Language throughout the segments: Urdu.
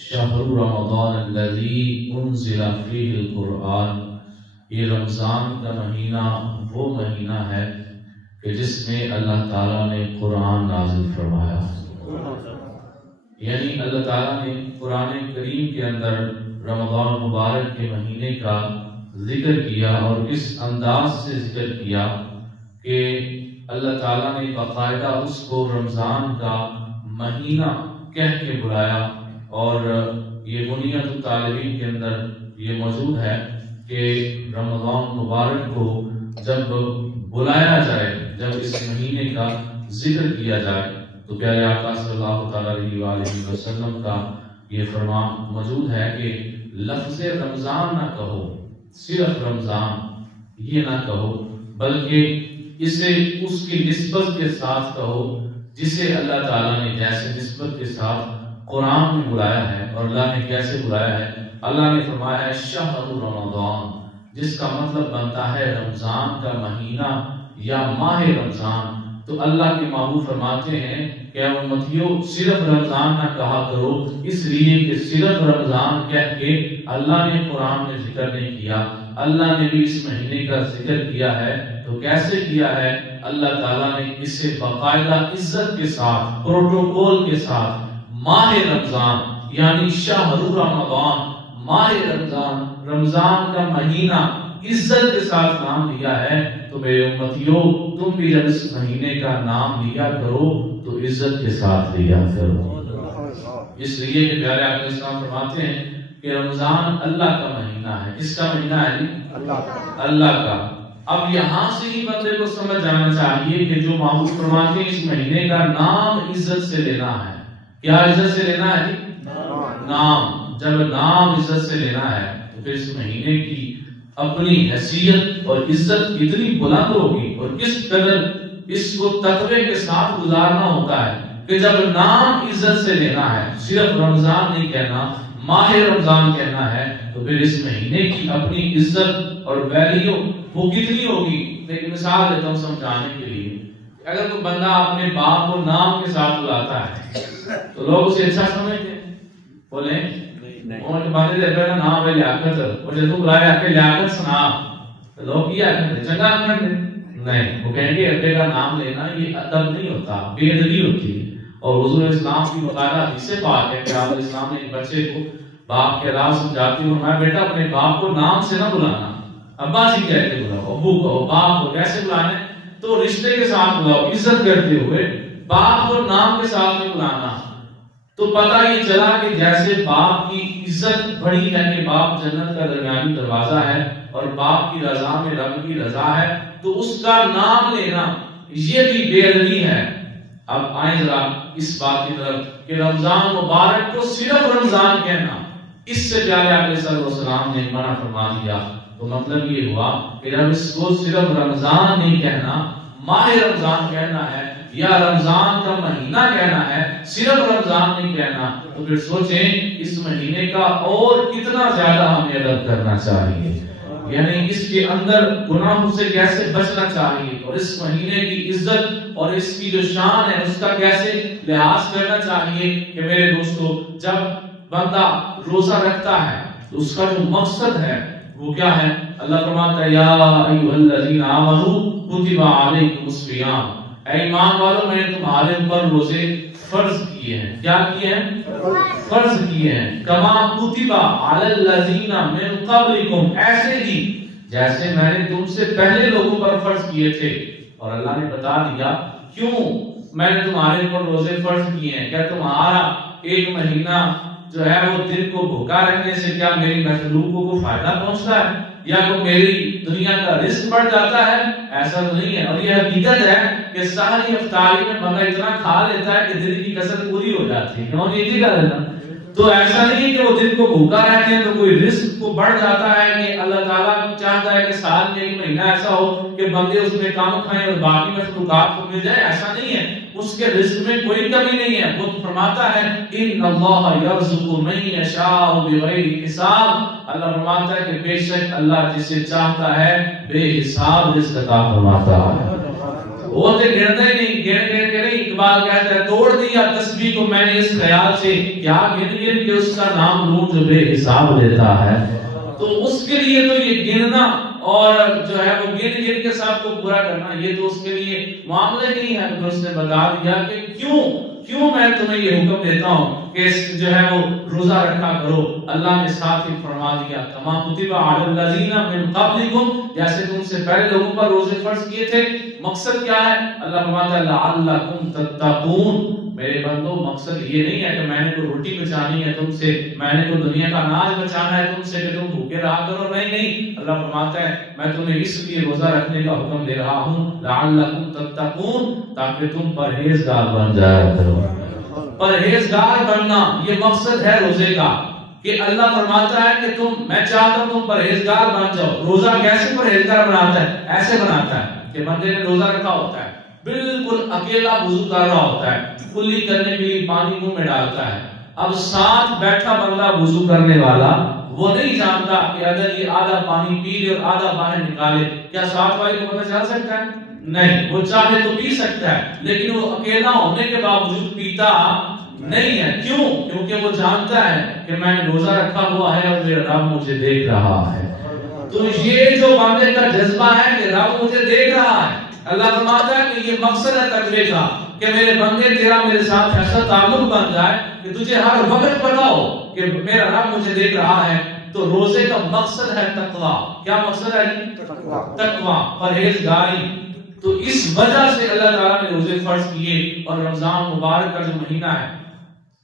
شہر رمضان الذی انزل فیہ القرآن، یہ رمضان کا مہینہ وہ مہینہ ہے کہ جس میں اللہ تعالیٰ نے قرآن نازل فرمایا۔ یعنی اللہ تعالیٰ نے قرآن کریم کے اندر رمضان مبارک کے مہینے کا ذکر کیا، اور اس انداز سے ذکر کیا کہ اللہ تعالیٰ نے باقاعدہ اس کو رمضان کا مہینہ کہہ کے بلایا۔ اور یہ بنیاد الطالبین کے اندر یہ موجود ہے کہ رمضان مبارک کو جب بلایا جائے، جب اس مہینے کا ذکر کیا جائے، تو پیارے آقا صلی اللہ تعالیٰ علیہ وآلہ وسلم کا یہ فرمان موجود ہے کہ لفظ رمضان نہ کہو، صرف رمضان یہ نہ کہو، بلکہ اسے اس کی نسبت کے ساتھ کہو جسے اللہ تعالیٰ نے جیسے نسبت کے ساتھ قرآن میں بلایا ہے۔ اور اللہ نے کیسے بلایا ہے؟ اللہ نے فرمایا ہے شہر رمضان، جس کا مطلب بنتا ہے رمضان کا مہینہ یا ماہ رمضان۔ تو اللہ کے محبوب فرماتے ہیں کہ اے امتیوں، صرف رمضان نہ کہا کرو، اس لیے کہ صرف رمضان کہہ کے اللہ نے قرآن میں ذکر نہیں کیا، اللہ نے بھی اس مہینے کا ذکر کیا ہے۔ تو کیسے کیا ہے؟ اللہ تعالیٰ نے اسے باقاعدہ عزت کے ساتھ، پروٹوکول کے ساتھ ماہ رمضان یعنی شہر رمضان، ماہ رمضان، رمضان کا مہینہ عزت کے ساتھ نام لیا ہے۔ تو میرے امتیوں، تم بھی جب اس مہینے کا نام لیا کرو تو عزت کے ساتھ لیا کرو، اس لیے کہ پیارے آقا اسلام فرماتے ہیں کہ رمضان اللہ کا مہینہ ہے۔ کس کا مہینہ ہے؟ اللہ کا۔ اب یہاں سے ہی بندے کو سمجھ جانا چاہیے کہ جو محبوب فرماتے ہیں اس مہینے کا نام عزت سے لینا ہے۔ کیا عزت سے لینا ہے؟ نام۔ جب نام عزت سے لینا ہے تو پھر اس مہینے کی اپنی حیثیت اور عزت کتنی بلند ہوگی، اور کس قدر اس کو تقوی کے ساتھ گزارنا ہوتا ہے کہ جب نام عزت سے لینا ہے، صرف رمضان نہیں کہنا، ماہ رمضان کہنا ہے، تو پھر اس مہینے کی اپنی عزت اور ویلیو وہ کتنی ہوگی۔ ایک مثال دیتا ہوں سمجھانے کے لیے۔ اگر کوئی بندہ اپنے باپ کو نام کے ساتھ بلاتا ہے تو لوگ اسے اچھا سمجھتے ہیں، بولیں اور کے بعد دے پہلا نام ہے لیاقت، اور جب تو بلایا کہ لیاقت سنا تو لوگ کیا کرتے چنگا کرتے نہیں، وہ کہیں گے ابے کا نام لینا یہ ادب نہیں ہوتا، بے ادبی ہوتی ہے۔ اور حضور اسلام کی مقالہ حدیث پاک ہے کہ آپ اسلام نے بچے کو باپ کے راز سمجھاتے ہوئے فرمایا بیٹا اپنے باپ کو نام سے نہ بلانا، ابا جی کہہ کے بلاؤ، ابو کو، باپ کو کیسے بلانے؟ تو رشتے کے ساتھ بلاؤ، عزت کرتے ہوئے، باپ کو نام کے ساتھ نہیں بلانا۔ تو پتہ یہ چلا کہ جیسے باپ کی عزت بڑی ہے کہ باپ جنت کا درمیانی دروازہ ہے اور باپ کی رضا میں رب کی رضا ہے، تو اس کا نام لینا یہ بھی بے ادبی ہے۔ اب آئیں ذرا اس بات کی طرف کہ رمضان مبارک کو صرف رمضان کہنا، اس سے پیارے آقا صلی اللہ علیہ وسلم نے منع فرما دیا۔ تو مطلب یہ ہوا کہ جب اس کو صرف رمضان نہیں کہنا، ماہ رمضان کہنا ہے یا رمضان کا مہینہ کہنا ہے، صرف رمضان نہیں کہنا، تو پھر سوچیں اس مہینے کا اور کتنا زیادہ ہمیں ادب کرنا چاہیے، یعنی اس کے اندر گناہوں سے کیسے بچنا چاہیے، اور اس مہینے کی عزت اور اس کی جو شان ہے اس کا کیسے لحاظ کرنا چاہیے۔ کہ میرے دوستو، جب بندہ روزہ رکھتا ہے تو اس کا جو مقصد ہے وہ کیا ہے؟ اللہ فرماتا ہے یا ایھا الذین آمنوا کتب علیکم الصیام، اے ایمان والو میں نے تمہارے اوپر روزے فرض کیے ہیں۔ کیا کیے ہیں؟ فرض کیے ہیں۔ کما کتب علی الذین من قبلکم، ایسے ہی جیسے میں نے تم سے پہلے لوگوں پر فرض کیے تھے۔ اور اللہ نے بتا دیا کیوں میں نے تمہارے اوپر روزے فرض کیے ہیں۔ کیا تمہارا ایک مہینہ جو ہے وہ دن کو بھوکا رہنے سے کیا میری مخلوقوں کو فائدہ پہنچتا ہے یا کوئی میری دنیا کا رزق بڑھ جاتا ہے؟ ایسا تو نہیں ہے۔ اور یہ حقیقت ہے کہ ساری افطاری میں بندہ اتنا کھا لیتا ہے کہ دن کی کسر پوری ہو جاتی ہے، کیوں نہیں کر لینا؟ تو ایسا نہیں کہ وہ دن کو بھوکا رہتے ہیں تو کوئی رزق کو بڑھ جاتا ہے کہ اللہ تعالیٰ چاہتا ہے کہ سال میں ایک مہینہ ایسا ہو کہ بندے اس میں کام کھائیں اور باقی مخلوقات کو مل جائے، ایسا نہیں ہے۔ اس کے رزق میں کوئی کمی نہیں ہے۔ وہ فرماتا ہے ان اللہ یرزق من یشاء بغیر حساب، اللہ فرماتا ہے کہ بے شک اللہ جسے چاہتا ہے بے حساب رزق عطا فرماتا ہے۔ وہ تو گنتا ہی نہیں، گن کے نہیں اقبال کہتا ہے توڑ دیا تسبیح کو میں نے اس خیال سے کیا گن گن کے اس کا نام لوں جو بے حساب لیتا ہے. تو اس کے لیے تو یہ گننا اور جو ہے وہ گن گن کے سب کو پورا کرنا یہ تو اس کے لیے معاملہ نہیں ہے. تو اس نے بتا دیا کہ کیوں میں تمہیں یہ حکم دیتا ہوں کہ جو ہے وہ روزہ رکھا کرو. اللہ نے ساتھ ہی فرما دیا کما کتب علی الذین من قبلکم, جیسے تم سے پہلے لوگوں پر روزے فرض کیے تھے. مقصد کیا ہے؟ اللہ فرماتا ہے لعلکم تتقون, میرے بندو مقصد یہ نہیں ہے کہ میں نے کوئی روٹی بچانی ہے تم سے, میں نے کوئی دنیا کا اناج بچانا ہے تم سے کہ تم بھوکے رہا کرو. نہیں, اللہ فرماتا ہے میں تمہیں اس لیے روزہ رکھنے کا حکم دے رہا ہوں لعلکم تتقون, تاکہ تم پرہیزگار بن جایا کرو. پرہیزگار بننا یہ مقصد ہے روزے کا, کہ اللہ فرماتا ہے کہ میں چاہتا ہوں تم پرہیزگار بن جاؤ. روزہ کیسے پرہیزگار بناتا ہے؟ ایسے بناتا ہے کہ بندے نے روزہ رکھا ہوتا ہے, بالکل اکیلا وضو کر رہا ہوتا ہے, کلی کرنے کے لیے پانی منہ میں ڈالتا ہے. اب ساتھ بیٹھا بندہ وضو کرنے والا وہ نہیں جانتا کہ اگر یہ آدھا پانی پی لے اور آدھا باہر نکالے کیا ساتھ والے کو پتہ چل سکتا ہے؟ نہیں, وہ چاہے تو پی سکتا ہے لیکن وہ اکیلا ہونے کے باوجود پیتا نہیں ہے. کیوں؟ کیونکہ وہ جانتا ہے کہ میں نے روزہ رکھا ہوا ہے اور میرا رب مجھے دیکھ رہا ہے. تو یہ جو بندے کا جذبہ ہے کہ رب مجھے دیکھ رہا ہے, اللہ فرماتا ہے کہ یہ مقصد ہے تقوی کا کہ میرے بندے تیرا میرے ساتھ ایسا تعلق بن جائے کہ تجھے ہر وقت پتا ہو کہ میرا رب مجھے دیکھ رہا ہے. تو روزے کا مقصد ہے تقوی. کیا مقصد ہے؟ تقوی, پرہیزگاری. تو اس وجہ سے اللہ تعالیٰ نے روزے فرض کیے. اور رمضان مبارک کا جو مہینہ ہے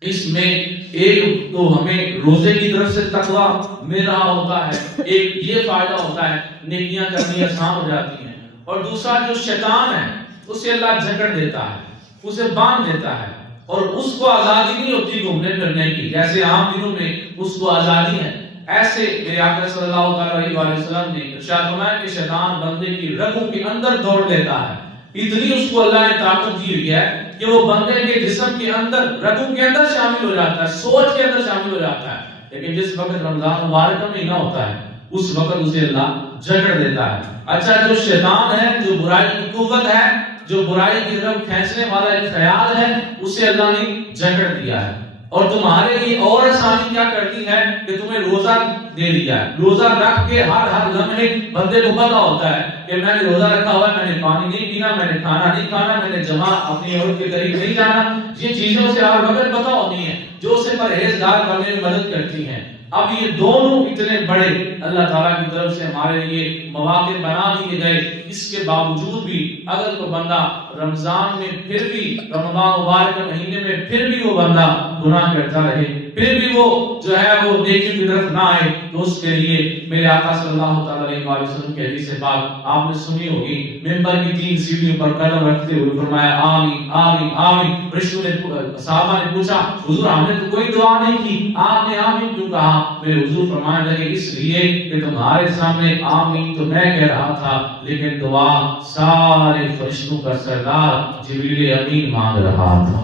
اس میں ایک تو ہمیں روزے کی طرف سے تقوی مل رہا ہوتا ہے, ایک یہ فائدہ ہوتا ہے نیکیاں کرنی آسان ہو جاتی ہیں. اور دوسرا جو شیطان ہے اسے اللہ جکڑ دیتا ہے, اسے باندھ دیتا ہے اور اس کو آزادی نہیں ہوتی گھومنے پھرنے کی. جیسے عام دنوں میں اس کو آزادی ہے, ایسے میرے آقا صلی اللہ علیہ وسلم نے ارشاد فرمایا کہ شیطان بندے کی رگوں کے اندر دوڑ لیتا ہے. اتنی اس کو اللہ نے طاقت دی ہوئی ہے کہ وہ بندے کے جسم کے اندر, رگوں کے اندر شامل ہو جاتا ہے, سوچ کے اندر شامل ہو جاتا ہے. لیکن جس وقت رمضان مبارک کا مہینہ ہوتا ہے اس وقت اسے اللہ جکڑ دیتا ہے. اچھا, جو شیطان ہے, جو برائی کی قوت ہے, جو برائی کی طرف کھینچنے والا ایک خیال ہے, اسے اللہ نے جکڑ دیا ہے. اور تمہارے لیے اور آسانی کیا کرتی ہے کہ تمہیں روزہ دے دیا ہے. روزہ رکھ کے ہر لمحے بندے کو پتا ہوتا ہے کہ میں نے روزہ رکھا ہوا ہے, میں نے پانی نہیں پینا, میں نے کھانا نہیں کھانا, میں نے جمع اپنی عورت کے قریب نہیں جانا. یہ چیزوں سے ہر وقت پتا ہوتی ہیں جو اسے پرہیزگار کرنے میں مدد کرتی ہیں. اب یہ دونوں اتنے بڑے اللہ تعالیٰ کی طرف سے ہمارے لیے مواقع بنا دیے گئے. اس کے باوجود بھی اگر کوئی بندہ رمضان میں پھر بھی, رمضان مبارک کے مہینے میں پھر بھی وہ بندہ گناہ کرتا رہے, پھر بھی وہ جو ہے وہ نیکی کی طرف نہ آئے, تو اس کے لیے میرے آقا صلی اللہ علیہ وسلم کی حدیث پاک آپ نے سنی ہوگی, منبر کی 3 سیڑھیوں پر قدم رکھتے ہوئے فرمایا آمین آمین آمین. فرشتوں نے, صحابہ نے پوچھا حضور ہم نے تو کوئی دعا نہیں کی, آپ نے آمین کیوں کہا؟ میرے حضور فرمانے لگے اس لیے کہ تمہارے سامنے آمین تو میں کہہ رہا تھا لیکن دعا سارے فرشتوں کا سردار جبریل امین مانگ رہا تھا.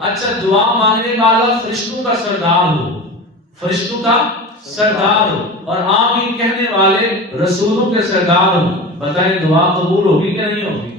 اچھا, دعا مانگنے والا فرشتوں کا سردار ہو, فرشتوں کا سردار ہو, اور آمین کہنے والے رسولوں کے سردار ہو, بتائیں دعا قبول ہوگی کہ نہیں ہوگی؟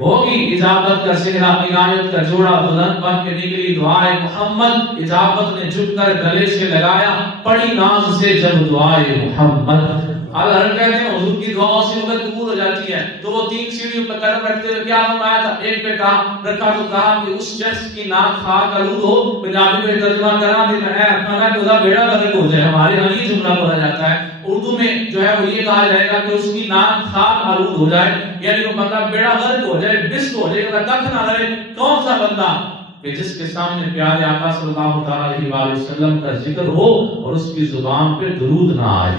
ہوگی. اجابت کا صحرا, عنایت کا جوڑا بلند بن کے نکلی دعائے محمد. اجابت نے جھک کر گلے سے لگایا پڑی ناز سے جب دعائے محمد. اللہ کہتے ہیں حضور کی دعاؤں سے وقت قبول ہو جاتی ہے. تو وہ 3 سیڑھیوں پر قدم رکھتے ہوئے کیا فرمایا تھا؟ ایک پہ رکھا تو کہا کہ اس شخص کی ناک خاک آلود ہو. پنجابی میں ترجمہ کرا دینا ہے اپنا کہ خدا بیڑا غرق ہو جائے. ہمارے یہاں یہ جملہ بولا جاتا ہے. اردو میں جو ہے وہ یہ کہا جائے گا کہ اس کی ناک خاک آلود ہو جائے, یعنی وہ بندہ بیڑا غرق ہو جائے, بست ہو جائے, ککھ نہ رہے. کون سا بندہ کہ جس کے سامنے پیارے آقا صلی اللہ علیہ وسلم کا ذکر ہو اور اس کی زبان پہ درود نہ آئے.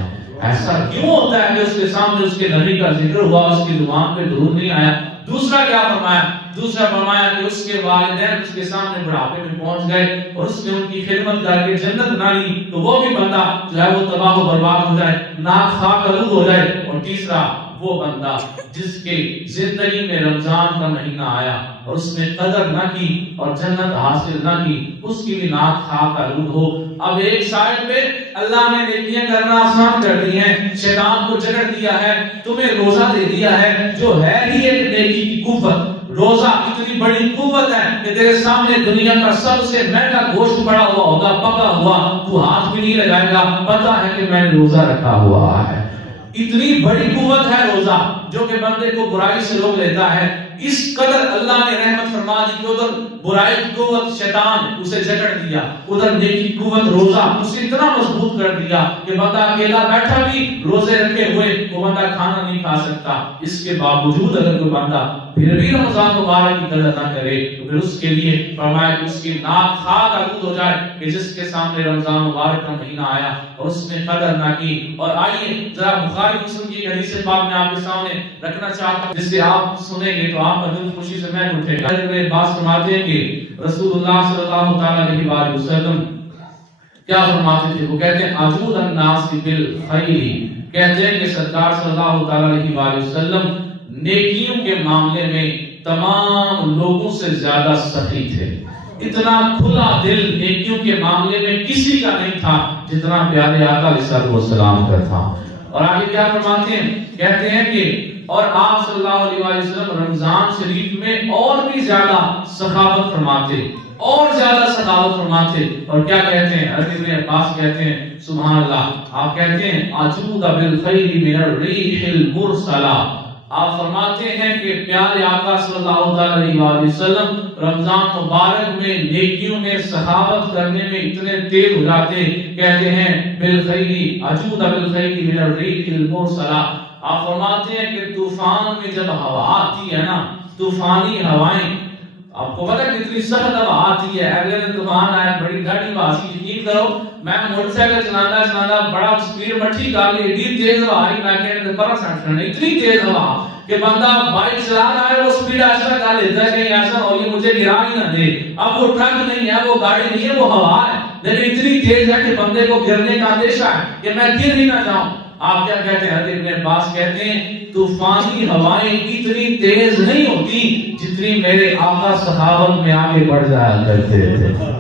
ایسا کیوں ہوتا ہے کہ اس کے سامنے اس کے نبی کا ذکر ہوا, اس کی زبان پہ درود نہیں آیا؟ دوسرا کیا فرمایا؟ دوسرا فرمایا کہ اس کے والدین اس کے سامنے بڑھاپے میں پہنچ گئے اور اس نے ان کی خدمت کر کے جنت نہ لی, تو وہ بھی بندہ جو ہے وہ تباہ و برباد ہو جائے, ناک خاک آلود ہو جائے. اور تیسرا وہ بندہ جس کے زندگی میں رمضان کا مہینہ آیا اور اس نے قدر نہ کی اور جنت حاصل نہ کی, اس کی بھی ناک خاک آلود ہو. اب ایک سائڈ پہ اللہ نے نیکیاں کرنا آسان کر دی ہیں, شیطان کو جکڑ دیا ہے, تمہیں روزہ دے دیا ہے جو ہے ہی ایک نیکی کی قوت. روزہ اتنی بڑی قوت ہے کہ تیرے سامنے دنیا کا سب سے مہنگا گوشت پڑا ہوا ہوگا، پکا ہوا، تو ہاتھ بھی نہیں لگائے گا، پتہ ہے کہ میں نے روزہ رکھا ہوا ہے۔ اتنی بڑی قوت ہے روزہ جو کہ بندے کو برائی سے روک لیتا ہے۔ اس قدر اللہ نے رحمت فرما دی کہ ادھر برائی کی قوت شیطان اسے جکڑ دیا، ادھر نیکی کی قوت روزہ اسے اتنا مضبوط کر دیا کہ بندہ اکیلا بیٹھا بھی روزے رکھے ہوئے وہ بندہ کھانا نہیں کھا سکتا۔ اس کے باوجود اگر کوئی بندہ پھر بھی رمضان مبارک کی قدر نہ کرے تو پھر اس کے لیے فرمایا کہ اس کی ناک خاک آلود ہو جائے کہ جس کے سامنے رمضان مبارک کا مہینہ آیا اور اس نے قدر نہ کی۔ اور آئیے ذرا بخاری مسلم کی حدیث پاک میں آپ کے سامنے رکھنا چاہتا ہوں جس سے آپ سنیں گے تو آپ کا دل خوشی سے محک اٹھے گا۔ میرے بات فرماتے ہیں کہ رسول اللہ صلی اللہ تعالی علیہ وسلم کیا فرماتے تھے؟ وہ کہتے ہیں اجود الناس بالخیر، کہتے ہیں کہ سرکار صلی اللہ تعالی علیہ وسلم نیکیوں کے معاملے میں تمام لوگوں سے زیادہ سخی تھے۔ اتنا کھلا دل نیکیوں کے معاملے میں کسی کا نہیں تھا جتنا پیارے آقا علیہ السلام کا تھا۔ اور آگے کیا فرماتے ہیں؟ کہتے ہیں کہ اور آپ صلی اللہ علیہ وسلم رمضان شریف میں اور بھی زیادہ سخاوت فرماتے، اور زیادہ سخاوت فرماتے۔ اور کیا کہتے ہیں؟ حضرت ابن عباس کہتے ہیں سبحان اللہ، آپ کہتے ہیں اجود بالخیر من الریح المرسلہ، آپ فرماتے ہیں کہ پیارے آقا صلی اللہ علیہ وسلم رمضان مبارک میں نیکیوں میں سخاوت کرنے میں اتنے تیز ہو جاتے، کہتے ہیں بالخیر اجود بالخیر من الریح المرسلہ۔ آپ فرماتے ہیں کہ طوفان میں جب ہوا آتی ہے نا، طوفانی ہوائیں، آپ کو پتہ کتنی سخت ہوا آتی ہے، اگر طوفان آئے بڑی گاڑی باسی، یقین کرو میں موٹر سائیکل چلانا بڑا سپیڈ مٹھی کر لی، اتنی تیز ہوا آئی میں کہنے پر سنٹر اتنی تیز ہوا کہ بندہ بائک چلا رہا ہے وہ سپیڈ ایسا کر لیتا ہے کہ ایسا ہو یہ مجھے گرا ہی نہ دے۔ اب وہ ٹرک نہیں ہے، وہ گاڑی نہیں ہے، وہ ہوا ہے، لیکن اتنی تیز ہے کہ بندے کو گرنے کا اندیشہ ہے کہ میں گر ہی نہ جاؤں۔ آپ کیا کہتے ہیں؟ حضرت ابن عباس کہتے ہیں طوفانی ہوائیں اتنی تیز نہیں ہوتی جتنی میرے آقا سخاوت میں آگے بڑھ جایا کرتے تھے۔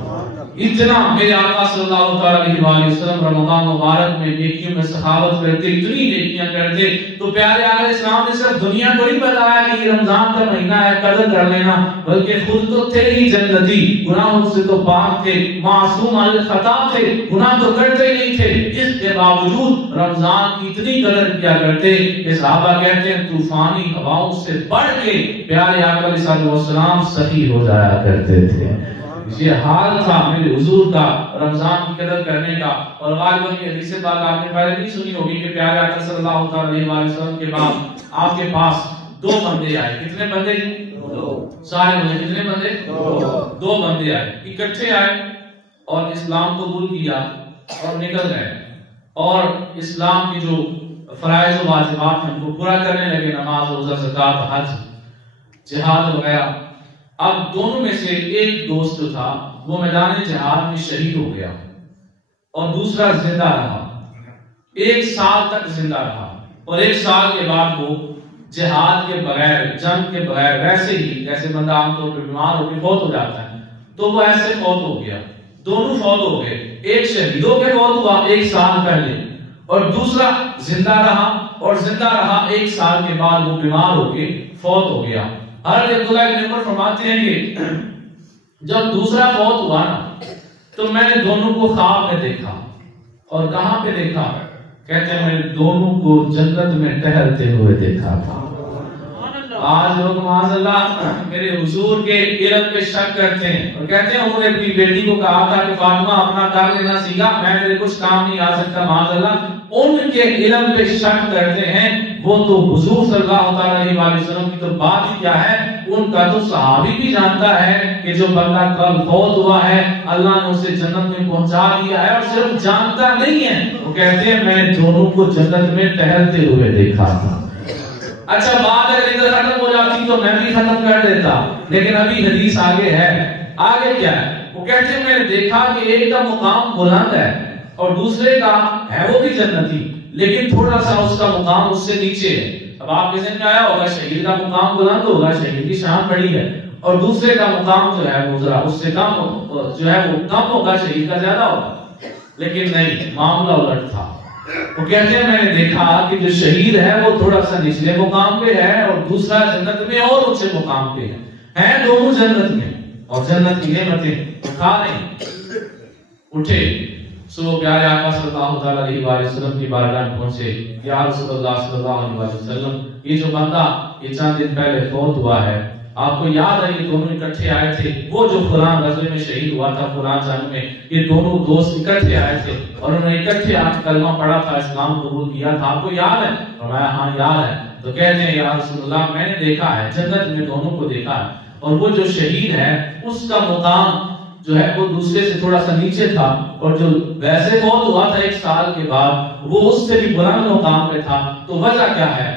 اتنا میرے آقا صلی اللہ علیہ وسلم رمضان مبارک میں نیکیوں میں سخاوت کرتے، اتنی نیکیاں کرتے۔ تو پیارے آقا اسلام نے صرف دنیا کو نہیں بتایا کہ یہ رمضان کا مہینہ ہے قدر کر لینا، بلکہ خود تو تھے ہی جنتی، گناہوں سے تو پاک تھے، معصوم الخطا تھے، گناہ تو کرتے ہی نہیں تھے، اس کے باوجود رمضان کی اتنی قدر کیا کرتے کہ صحابہ کہتے ہیں طوفانی ہواؤں سے بڑھ کے پیارے آقا علیہ السلام سخی ہو جایا کرتے تھے۔ یہ حال تھا میرے حضور کا رمضان کی قدر کرنے کا۔ اور غالباً یہ حدیث پاک آپ نے پہلے نہیں سنی ہوگی کہ پیارے آقا صلی اللہ علیہ وسلم کے بعد آپ کے پاس دو بندے آئے۔ کتنے بندے؟ سارے بندے کتنے بندے؟ دو بندے آئے، اکٹھے آئے اور اسلام قبول کیا اور نکل گئے، اور اسلام کی جو فرائض و واجبات ہیں ان کو پورا کرنے لگے، نماز، روزہ، زکوٰۃ، حج، جہاد وغیرہ۔ اب دونوں میں سے ایک دوست جو تھا وہ میدان جہاد میں شہید ہو گیا اور دوسرا زندہ رہا، 1 سال تک زندہ رہا، اور 1 سال کے بعد وہ جہاد کے بغیر، جنگ کے بغیر، ویسے ہی جیسے بندہ عام طور پر بیمار ہو کے فوت ہو جاتا ہے تو وہ ایسے فوت ہو گیا۔ دونوں فوت ہو گئے، ایک شہید ہو کے فوت ہوا 1 سال پہلے، اور دوسرا زندہ رہا، اور زندہ رہا 1 سال کے بعد وہ بیمار ہو کے فوت ہو گیا۔ حضرت عبداللہ بن عمر فرماتے ہیں کہ جب دوسرا فوت ہوا نا تو میں نے دونوں کو خواب میں دیکھا، اور کہاں پہ دیکھا؟ کہتے ہیں میں نے دونوں کو جنت میں ٹہلتے ہوئے دیکھا تھا۔ آج لوگ معاذ اللہ میرے حضور کے علم پہ شک کرتے ہیں اور کہتے ہیں انہوں نے اپنی بیٹی کو کہا تھا کہ فاطمہ اپنا کام لینا سیکھا، میں میرے کچھ کام نہیں آ سکتا، معاذ اللہ ان کے علم پہ شک کرتے ہیں۔ وہ تو حضور صلی اللہ علیہ وسلم کی تو بات ہی کیا ہے، ان کا تو صحابی بھی جانتا ہے کہ جو بندہ کل فوت ہوا ہے اللہ نے اسے جنت میں پہنچا دیا ہے، اور صرف جانتا نہیں ہے، وہ کہتے ہیں میں نے دونوں کو جنت میں ٹہلتے ہوئے دیکھا تھا۔ اچھا بات اگر ادھر ختم ہو جاتی تو میں بھی ختم کر دیتا، لیکن ابھی حدیث آگے ہے۔ آگے کیا ہے؟ وہ کہتے ہیں میں نے دیکھا کہ ایک کا مقام بلند ہے اور دوسرے کا ہے وہ بھی جنتی، لیکن تھوڑا سا اس کا مقام اس سے نیچے ہے۔ اب آپ کے ذہن میں آیا ہوگا شہید کا مقام بلند ہوگا، شہید کی شان بڑی ہے، اور دوسرے کا مقام جو ہے وہ ذرا اس سے کم جو ہے وہ کم ہوگا، شہید کا زیادہ ہوگا، لیکن نہیں، معاملہ الٹ تھا۔ وہ کہتے ہیں میں نے دیکھا کہ جو شہید ہے وہ تھوڑا سا نچلے مقام پہ ہے اور دوسرا جنت میں اور اونچے مقام پہ ہے۔ ہیں دونوں جنت میں اور جنت کی نعمتیں کھا رہے ہیں. اٹھے سو پیارے آقا صلی اللہ علیہ وآلہ وسلم کی بارگاہ میں پہنچے. یا رسول اللہ صلی اللہ علیہ وآلہ وسلم، یہ جو بندہ یہ چند دن پہلے فوت ہوا ہے، آپ کو یاد ہے یہ دونوں اکٹھے آئے تھے، وہ جو فلان غزوے میں شہید ہوا تھا فلان جنگ میں، یہ دونوں دوست اکٹھے آئے تھے اور انہوں نے اکٹھے آ کے کلمہ پڑھا تھا، اسلام قبول کیا تھا، آپ کو یاد ہے؟ فرمایا ہاں یاد ہے. تو کہتے ہیں یا رسول اللہ میں نے دیکھا ہے، جنت میں دونوں کو دیکھا ہے، اور وہ جو شہید ہے اس کا مقام جو ہے وہ دوسرے سے تھوڑا سا نیچے تھا، اور جو ویسے فوت ہوا تھا 1 سال کے بعد وہ اس سے بھی بلند مقام پہ تھا. تو وجہ کیا ہے؟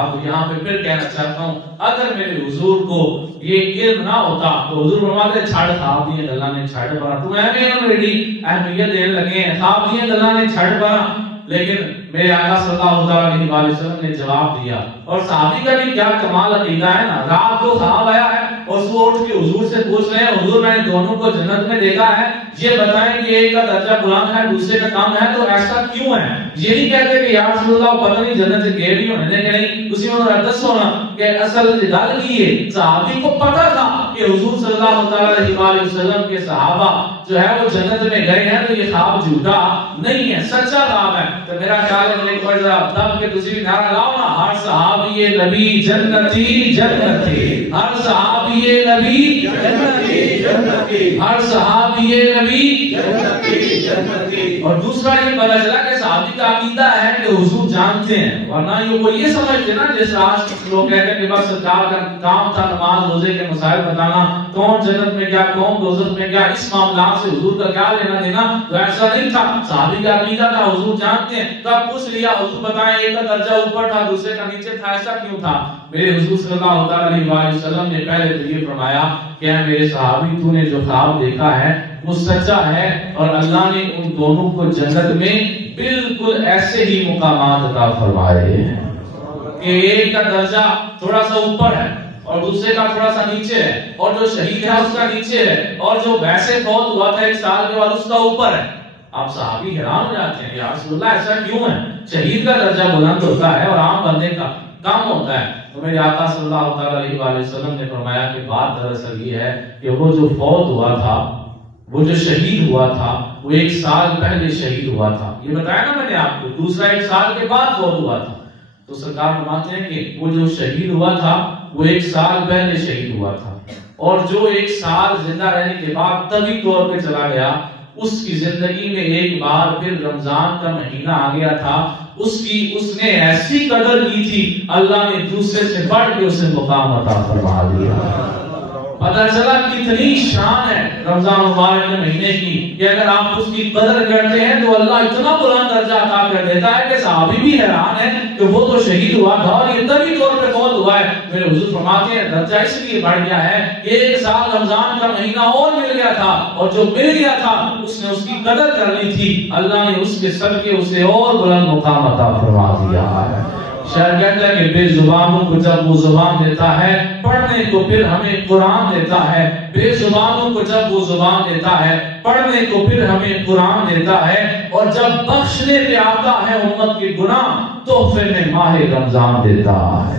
آپ یہاں پہ پھر کہنا چاہتا ہوں، اگر میرے حضور کو یہ علم نہ ہوتا تو حضور فرماتے چھڑ خواب دیے اللہ نے چھڑ پڑا، تو اہمیت دینے لگے ہیں خواب دیے اللہ نے چھڑ پڑا. لیکن میرے آقا صلی اللہ علیہ وآلہ وسلم نے جواب دیا. اور صحابی کا بھی کیا کمال عقیدہ ہے نا، رات کو خواب آیا ہے اور وہ اٹھ کے حضور سے پوچھ رہے ہیں حضور میں نے دونوں کو جنت میں دیکھا ہے، یہ بتائیں کہ ایک کا درجہ بلند ہے دوسرے کا کم ہے، تو ایسا کیوں ہے؟ یہ نہیں کہتے کہ یا رسول اللہ پتہ نہیں جنت سے گئے بھی ہونے کہ نہیں، اسی میں دس ہونا کہ اصل گل کی ہے صحابی کو پتا تھا کہ حضور صلی اللہ علیہ وآلہ وسلم کے صحابہ جو ہے وہ جنت میں گئے ہیں، تو یہ خواب جھوٹا نہیں ہے، سچا خواب ہے. تو میرا خیال ہے ایک بار ذرا دب کے تسی بھی نعرہ لاؤ نا، ہر صحابی نبی جنتی جنتی، ہر صحابی نبی جنتی جنتی، ہر صحابی نبی جنتی جنتی. اور دوسرا یہ پتہ چلا کہ صحابی کا عقیدہ ہے کہ حضور جانتے ہیں، ورنہ یہ سمجھتے نا جیسے آج لوگ کہتے ہیں کہ بس سرکار کا کام تھا نماز روزے کے مسائل بتانا، کون جنت میں گیا کون دوزخ میں گیا، اس معاملات سے حضور کا کیا لینا دینا. تو ایسا نہیں تھا، صحابی کا عقیدہ تھا حضور جانتے ہیں. تو آپ پوچھ لیا حضور بتائیں ایک کا درجہ اوپر تھا دوسرے کا نیچے تھا، ایسا کیوں تھا؟ میرے حضور صلی اللہ علیہ وآلہ وسلم نے پہلے تو یہ فرمایا کہ اے میرے صحابی تو نے جو خواب دیکھا ہے وہ سچا ہے، اور اللہ نے ان دونوں کو جنت میں بالکل ایسے ہی مقامات عطا فرمائے ہیں کہ ایک کا درجہ تھوڑا سا اوپر ہے اور دوسرے کا تھوڑا سا نیچے ہے، اور جو شہید ہے اس کا نیچے ہے، اور جو ویسے فوت ہوا تھا 1 سال کے بعد اس کا اوپر ہے. آپ صحابی حیران ہو جاتے ہیں یا رسول اللہ ایسا کیوں ہے؟ شہید کا درجہ بلند ہوتا ہے اور عام بندے کا کم ہوتا ہے. تو میرے آقا صلی اللہ علیہ وآلہ وسلم نے فرمایا کہ بات دراصل یہ ہے کہ وہ جو فوت ہوا تھا، وہ جو شہید ہوا تھا، وہ 1 سال پہلے شہید ہوا تھا. یہ بتایا نا میں نے آپ کو، دوسرا 1 سال کے بعد فوت ہوا تھا. تو سرکار فرماتے ہیں کہ وہ جو شہید ہوا تھا وہ 1 سال پہلے شہید ہوا تھا، اور جو 1 سال زندہ رہنے کے بعد طبی طور پہ چلا گیا، اس کی زندگی میں ایک بار پھر رمضان کا مہینہ آ گیا تھا، اس نے ایسی قدر کی تھی اللہ نے دوسرے سے بڑھ کے اسے مقام عطا فرما دیا. پتہ چلا کتنی شان ہے رمضان مبارک کے مہینے کی کہ اگر آپ اس کی قدر کرتے ہیں تو اللہ اتنا بلند درجہ عطا کر دیتا ہے کہ صحابی بھی حیران ہے کہ وہ تو شہید ہوا تھا اور یہ طبی طور پہ فوت ہوا ہے. میرے حضور فرماتے ہیں درجہ اس لیے بڑھ گیا ہے کہ 1 سال رمضان کا مہینہ اور مل گیا تھا، اور جو مل گیا تھا اس نے اس کی قدر کرنی تھی، اللہ نے اس کے صدقے اسے اور بلند مقام عطا فرما دیا ہے. شاید کہتا ہے کہ بے زبانوں کو جب وہ زبان دیتا ہے پڑھنے کو پھر ہمیں قرآن دیتا ہے، بے زبانوں کو جب وہ زبان دیتا ہے پڑھنے کو پھر ہمیں قرآن دیتا ہے، اور جب بخشنے پہ آتا ہے امت کے گناہ تحفے میں ماہ رمضان دیتا ہے.